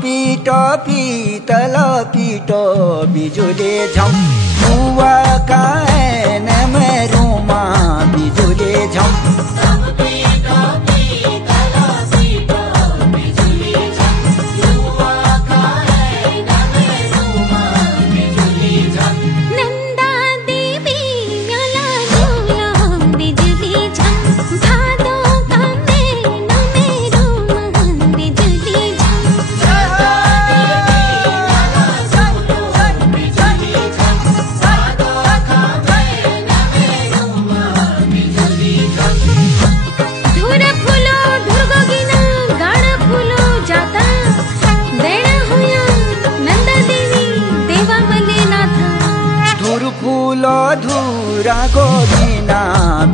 पीट पीतल पीट बिजुले झम बुआ का ऐन में रूमा बिजुले झम धुरा गोविना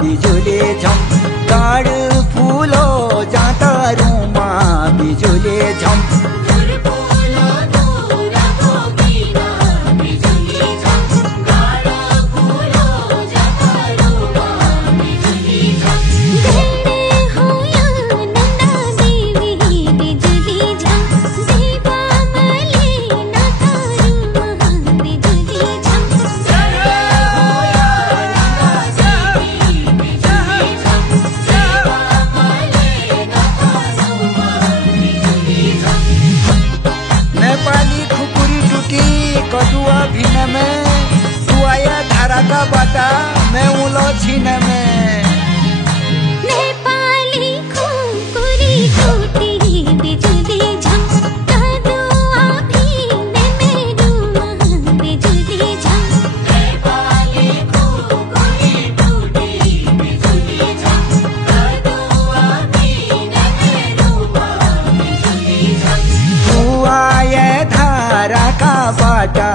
बिजुले झम गाड फूलो जाता रूमा बिजुले झम कदुआ भिन में तू आया धारा का बाटा मैं उलो छीन में नेपाली खुकुरी टूटी बिजुली झम कदुआ भिन में रूमा बिजुली झम नेपाली खुकुरी टूटी बिजुली झम कदुआ भिन में रूमा बिजुली झम तू आया धारा का बाटा